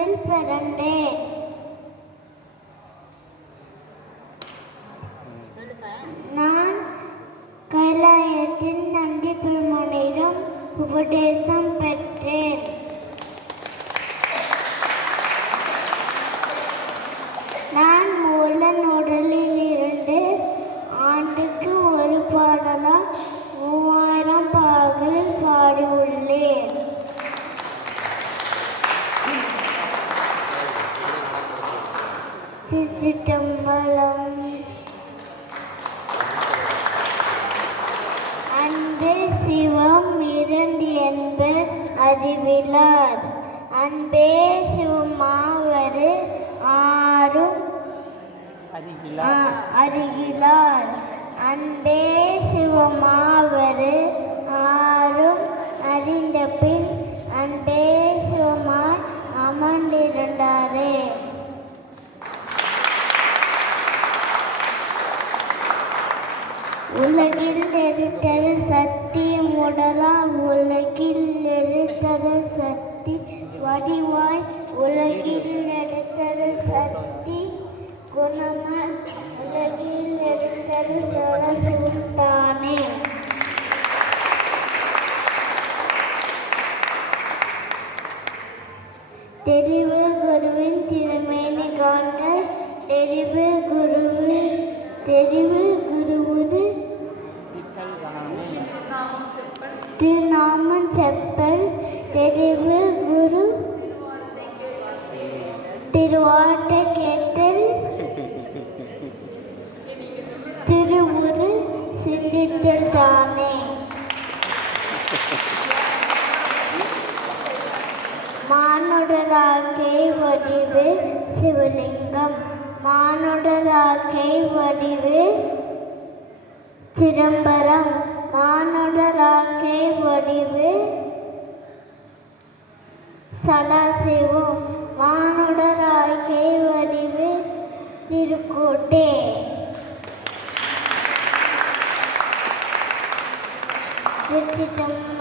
திருவள்ளூரில் பிறந்தேன் நான் கைலாயத்தில் நந்தி பெருமானிடம் உபதேசம் பெற்றேன். நான் மூலன் உடலில் இருந்து ஆண்டுக்கு ஒரு பாடலா மூவாயிரம் பாடல் பாடியுள்ளேன். சிற்றம்பலம் அன்பே சிவம் இரண்டு என்ப அறிவிலார். அன்பே சிவமாவரு ஆறும் அருகிலார் அன்பே சிவமாவரு ஆறும் அறிந்த பின் உலகில் நெருட்டது சக்தி முடலா உலகில் நெருட்டது சக்தி வடிவாய் உலகில் எடுத்தது சக்தி குணமாய் உலகில் நெருட்டது சுல்தானே தெரிவு திருநாமம் செப்பல் தெரிவு குரு திருவாட்ட கேட்டல் திருவுரு சிந்தித்தல் தானே. மானுடராக்கை வடிவு சிவலிங்கம். மானுடராக்கை வடிவு சிதம்பரம் மானுடராக்கே வடிவு சதாசிவம் மானுடராக்கே வடிவு திருக்கோட்டே. சிதம்பரம்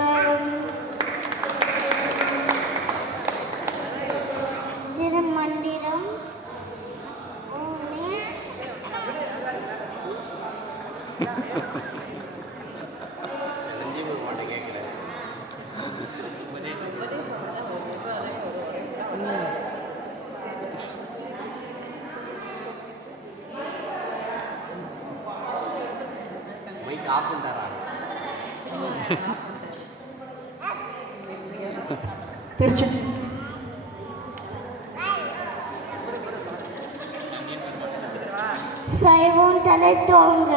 ஆஃப் திருச்சி சைவம் தலை தோங்க